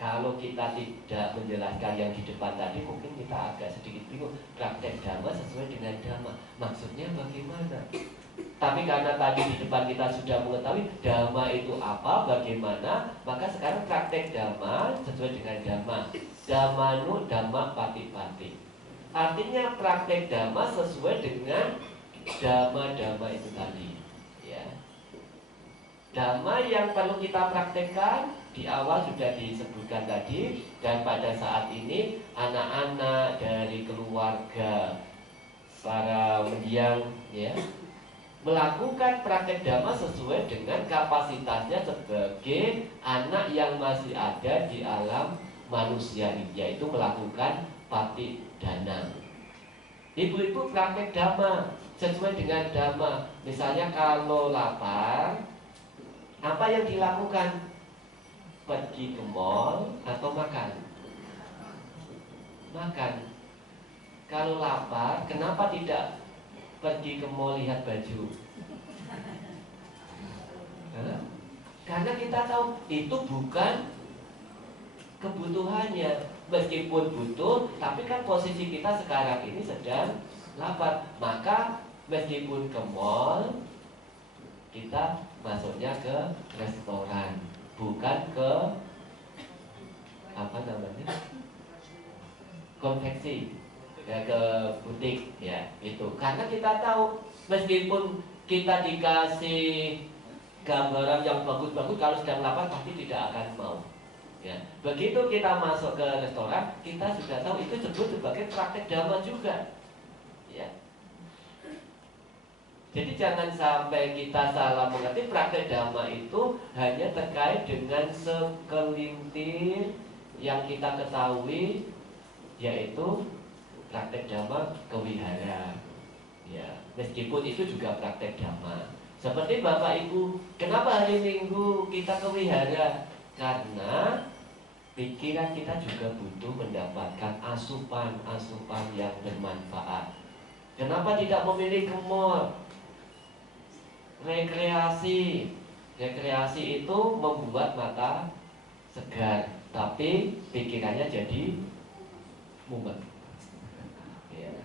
Kalau kita tidak menjelaskan yang di depan tadi, mungkin kita agak sedikit bingung. Praktek dhamma sesuai dengan dhamma, maksudnya bagaimana? Tapi karena tadi di depan kita sudah mengetahui dhamma itu apa, bagaimana, maka sekarang praktek dhamma sesuai dengan dhamma. Dhammanu Dhamma Pati. Artinya praktek dhamma sesuai dengan dhamma-dhamma itu tadi. Ya. Dhamma yang perlu kita praktekkan di awal sudah disebutkan tadi, dan pada saat ini anak-anak dari keluarga para mendiang ya melakukan praktek dhamma sesuai dengan kapasitasnya sebagai anak yang masih ada di alam manusia, yaitu melakukan pati dana. Ibu-ibu praktek dhamma sesuai dengan dhamma. Misalnya kalau lapar, apa yang dilakukan? Pergi ke mall atau makan? Makan. Kalau lapar, kenapa tidak pergi ke mall lihat baju? Karena kita tahu itu bukan kebutuhannya. Meskipun butuh, tapi kan posisi kita sekarang ini sedang lapar. Maka meskipun ke mall, kita masuknya ke restoran, bukan ke apa namanya, konveksi, ya, ke butik, ya itu. Karena kita tahu meskipun kita dikasih gambaran yang bagus-bagus, kalau sedang lapar pasti tidak akan mau. Ya, begitu kita masuk ke restoran, kita sudah tahu itu disebut sebagai praktek dhamma juga. Ya. Jadi jangan sampai kita salah mengerti praktek dhamma itu hanya terkait dengan sekelintir yang kita ketahui, yaitu praktek dhamma kewihara. Ya, meskipun itu juga praktek dhamma. Seperti Bapak Ibu, kenapa hari Minggu kita kewihara? Karena pikiran kita juga butuh mendapatkan asupan-asupan yang bermanfaat. Kenapa tidak memilih ke mall? Rekreasi. Rekreasi itu membuat mata segar, tapi pikirannya jadi mumet. Ya.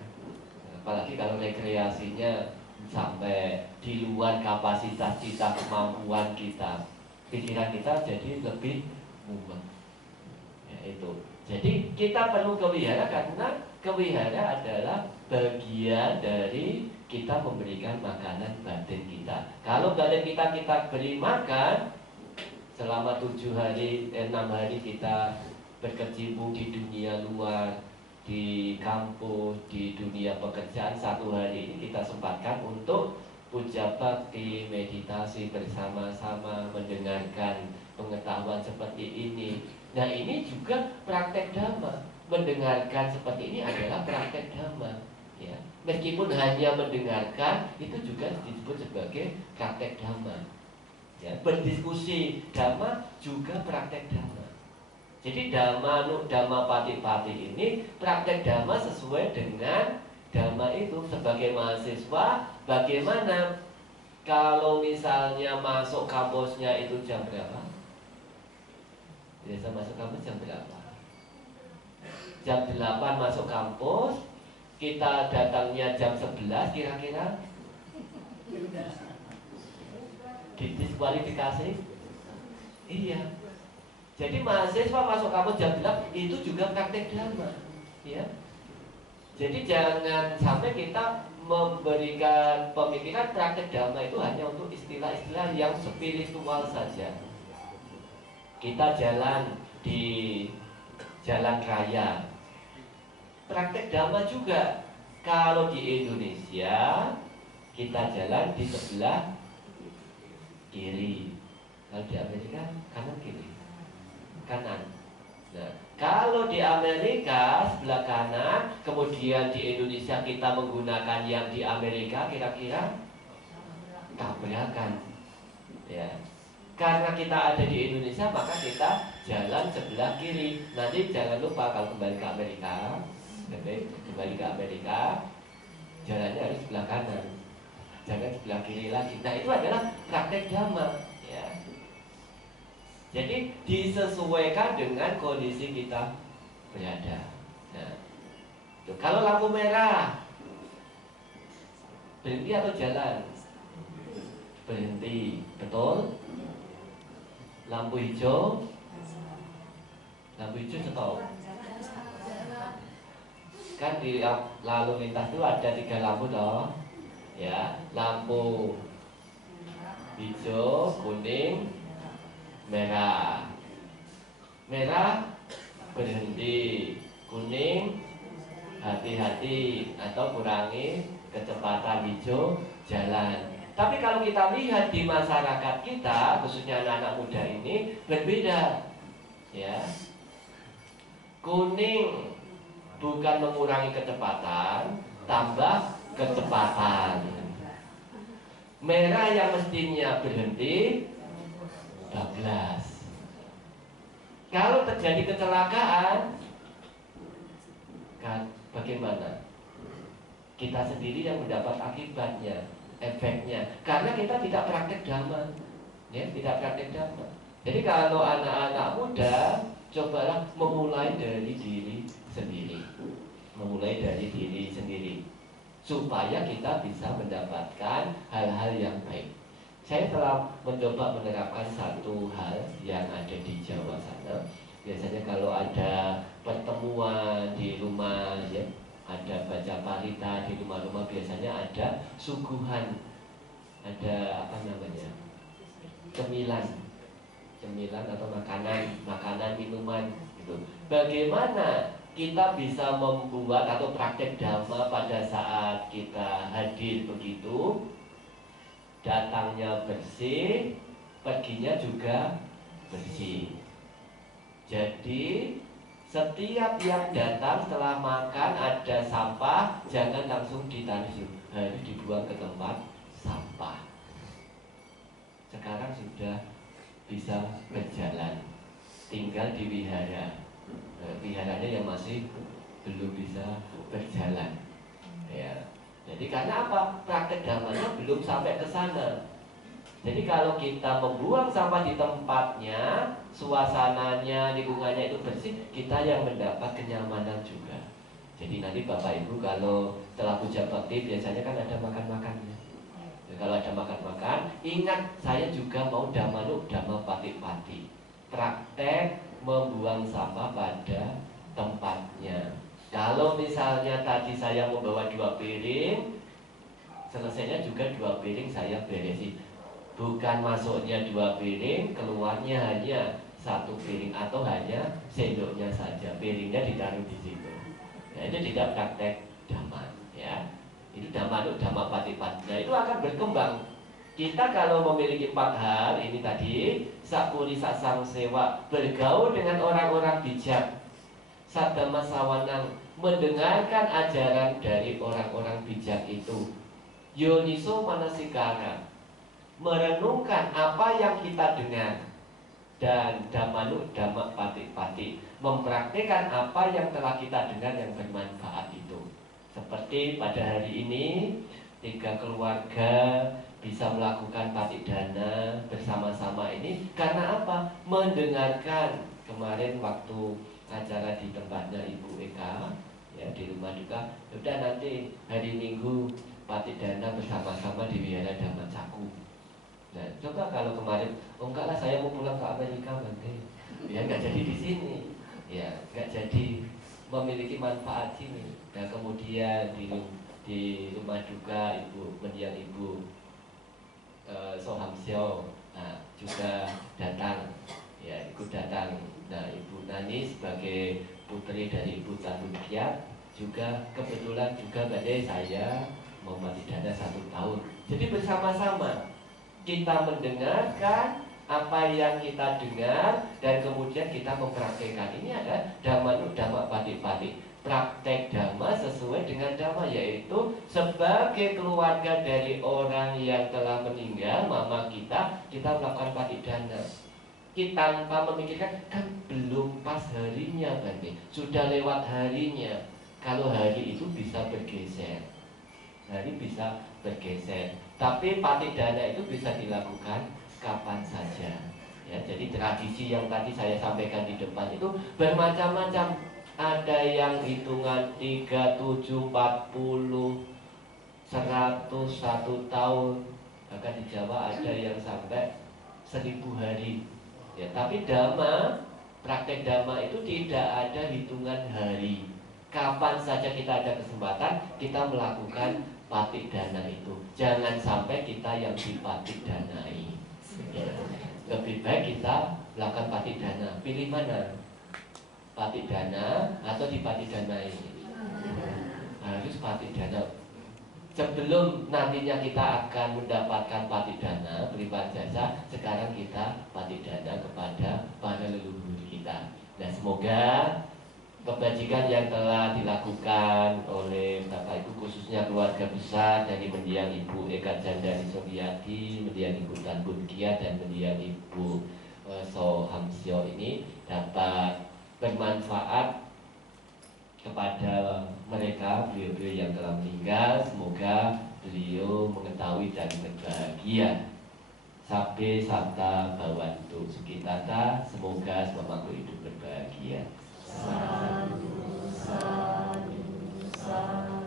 Apalagi kalau rekreasinya sampai di luar kapasitas kita, kemampuan kita, pikiran kita jadi lebih mumet. Ya, itu. Jadi kita perlu kewihara karena kewihara adalah bagian dari kita memberikan makanan batin kita. Kalau batin kita beri makan selama 6 hari kita berkecimpung di dunia luar, di kampus, di dunia pekerjaan. 1 hari ini kita sempatkan untuk puja bakti, meditasi bersama-sama, mendengarkan pengetahuan seperti ini. Nah, ini juga praktek dhamma. Mendengarkan seperti ini adalah praktek dhamma. Ya. Meskipun hanya mendengarkan, itu juga disebut sebagai praktek dhamma. Ya. Berdiskusi dhamma juga praktek dhamma. Jadi dhamma pati-pati ini praktek dhamma sesuai dengan dhamma itu. Sebagai mahasiswa, bagaimana kalau misalnya masuk kampusnya itu jam berapa? Biasa masuk kampus jam berapa? Jam 8 masuk kampus, kita datangnya jam 11 kira-kira. Didiskualifikasi? Iya. Jadi mahasiswa masuk kampus jam 8 itu juga praktek dhamma, ya. Jadi jangan sampai kita memberikan pemikiran praktek dhamma itu hanya untuk istilah-istilah yang spiritual saja. Kita jalan di jalan raya, praktek dhamma juga. Kalau di Indonesia kita jalan di sebelah kiri, kalau di Amerika kanan kiri, kanan. Nah, kalau di Amerika sebelah kanan, kemudian di Indonesia kita menggunakan yang di Amerika, kira-kira tabrakan. Ya. Karena kita ada di Indonesia, maka kita jalan sebelah kiri. Nanti jangan lupa kalau kembali ke Amerika, jalannya harus sebelah kanan, jangan sebelah kiri lagi. Nah, itu adalah praktek dhamma. Ya. Jadi disesuaikan dengan kondisi kita berada. Nah, kalau lampu merah, berhenti atau jalan? Berhenti, betul? Lampu hijau stop. Kan di lalu lintas itu ada 3 lampu toh, ya, lampu hijau, kuning, merah. Merah berhenti, kuning hati-hati atau kurangi kecepatan, hijau jalan. Tapi kalau kita lihat di masyarakat kita, khususnya anak-anak muda ini berbeda, ya. Kuning bukan mengurangi kecepatan, tambah kecepatan. Merah yang mestinya berhenti bablas. Kalau terjadi kecelakaan, kan bagaimana? Kita sendiri yang mendapat akibatnya, efeknya, karena kita tidak praktek dhamma, ya, tidak praktek dhamma. Jadi kalau anak-anak muda, cobalah memulai dari diri sendiri, supaya kita bisa mendapatkan hal-hal yang baik. Saya telah mencoba menerapkan satu hal yang ada di Jawa sana. Biasanya kalau ada pertemuan di rumah, ya, ada baca parita di rumah-rumah, biasanya ada suguhan, ada apa namanya, cemilan atau makanan minuman gitu. Bagaimana kita bisa membuat atau praktek dhamma pada saat kita hadir begitu, datangnya bersih, perginya juga bersih. Jadi setiap yang datang setelah makan ada sampah, jangan langsung ditaruh, harus dibuang ke tempat sampah. Sekarang sudah bisa berjalan, tinggal di wihara. Wiharanya yang masih belum bisa berjalan, ya. Jadi karena apa? Praktek dhamanya belum sampai ke sana. Jadi kalau kita membuang sampah di tempatnya, suasananya, lingkungannya itu bersih, kita yang mendapat kenyamanan juga. Jadi nanti Bapak Ibu kalau setelah puja bakti biasanya kan ada makan-makannya. Jadi kalau ada makan-makan, ingat saya juga mau dhammanuk dhamma pati-pati. Praktek membuang sampah pada tempatnya. Kalau misalnya tadi saya membawa 2 piring, selesainya juga 2 piring saya beresin. Bukan masuknya 2 piring, keluarnya hanya 1 piring atau hanya sendoknya saja, piringnya ditaruh di situ. Nah, itu tidak praktek dhamma, ya. Itu dhammanuk dhamma pati-pati. Nah, itu akan berkembang. Kita kalau memiliki 4 hal ini tadi, sakuri sasang sewa, bergaul dengan orang-orang bijak, sadhamma sawanang, mendengarkan ajaran dari orang-orang bijak itu, yoniso manasikara, merenungkan apa yang kita dengar, dan dhammanuk dhamma pati-pati, mempraktikkan apa yang telah kita dengar yang bermanfaat itu. Seperti pada hari ini 3 keluarga bisa melakukan patidana bersama-sama ini karena apa? Mendengarkan kemarin waktu acara di tempatnya Ibu Eka, ya, di rumah duka. Sudah nanti hari Minggu patidana bersama-sama di Wihara Dhamma Caku. Nah, coba kalau kemarin, oh enggak lah saya mau pulang ke Amerika nanti, ya nggak jadi di sini, ya nggak jadi memiliki manfaat sini. Nah kemudian di rumah duka Ibu mendiang Ibu Soham Sio, nah juga datang, ya ikut datang. Nah Ibu Nani sebagai putri dari Ibu Tandukiat juga kebetulan juga badai saya mau patidana 1 tahun. Jadi bersama-sama kita mendengarkan apa yang kita dengar dan kemudian kita mempraktekkan. Ini ada dhammanuk dhamma pati-pati, praktek dhamma sesuai dengan dhamma, yaitu sebagai keluarga dari orang yang telah meninggal, mama kita melakukan patidana. Kita tanpa memikirkan, kan belum pas harinya, Bante, sudah lewat harinya. Kalau hari itu bisa bergeser, hari bisa bergeser, tapi patidana itu bisa dilakukan kapan saja, ya. Jadi tradisi yang tadi saya sampaikan di depan itu bermacam-macam. Ada yang hitungan 3, 7, 40, 100, 1 tahun, bahkan di Jawa ada yang sampai 1000 hari, ya. Tapi dhamma, praktek dhamma itu tidak ada hitungan hari. Kapan saja kita ada kesempatan, kita melakukan patidana itu. Jangan sampai kita yang dipatidanai, ya. Lebih baik kita melakukan patidana. Pilih mana? Patidana atau dipatidanai? Harus patidana. Sebelum nantinya kita akan mendapatkan patidana berlipat jasa, sekarang kita patidana kepada para leluhur kita. Dan semoga kebajikan yang telah dilakukan oleh Bapak Ibu, khususnya keluarga besar dari mendiang Ibu Eka Jandani Sobiati, mendiang Ibu Tan Bun Kiat, dan mendiang Ibu So Hamsyo ini dapat bermanfaat kepada mereka, beliau-beliau yang telah meninggal. Semoga beliau mengetahui dan berbahagia. Sabe Santa Bawantu Sukitata, semoga semua makhluk hidup berbahagia. Sadu, sadu, sadu.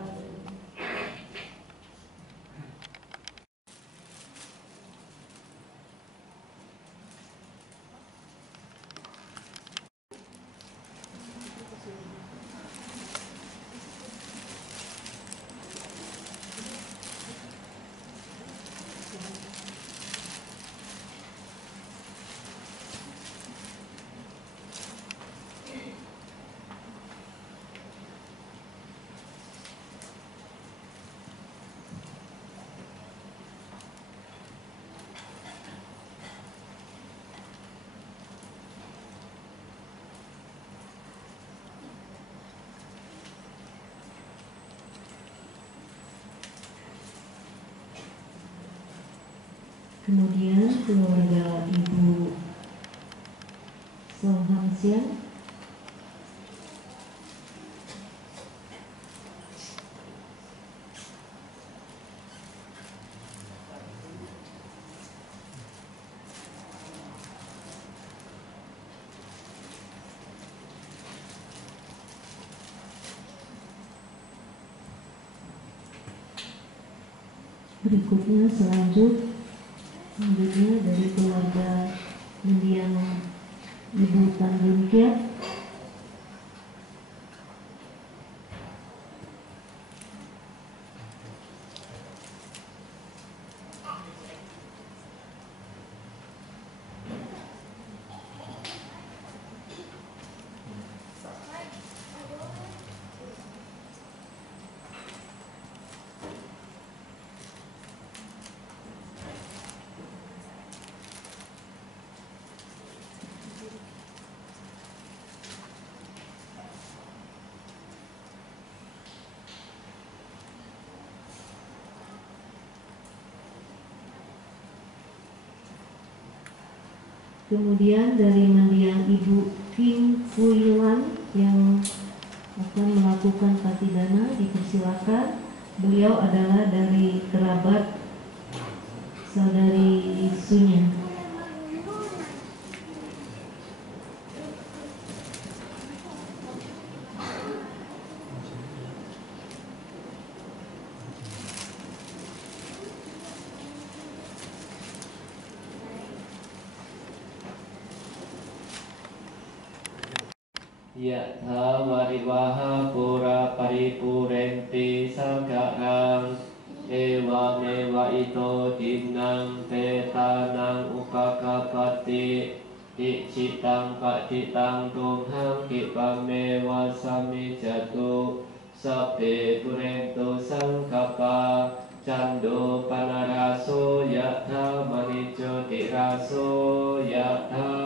Kemudian keluarga Ibu So Hamsyo berikutnya selanjutnya dari keluarga mendiang Ibu Tan Bun Kiat. Kemudian dari mendiang Ibu Kim Kuilan yang akan melakukan patidana, dipersilakan. Beliau adalah dari kerabat saudari Sunya. Yatha wariwaha pura paripurenti sagarang ewa mewa ito dinang petanang upakapati dicitang pakcitang tunghang kipamewa sami jatu sape purento sangkapa cando panaraso yatha manijo tiraso yatha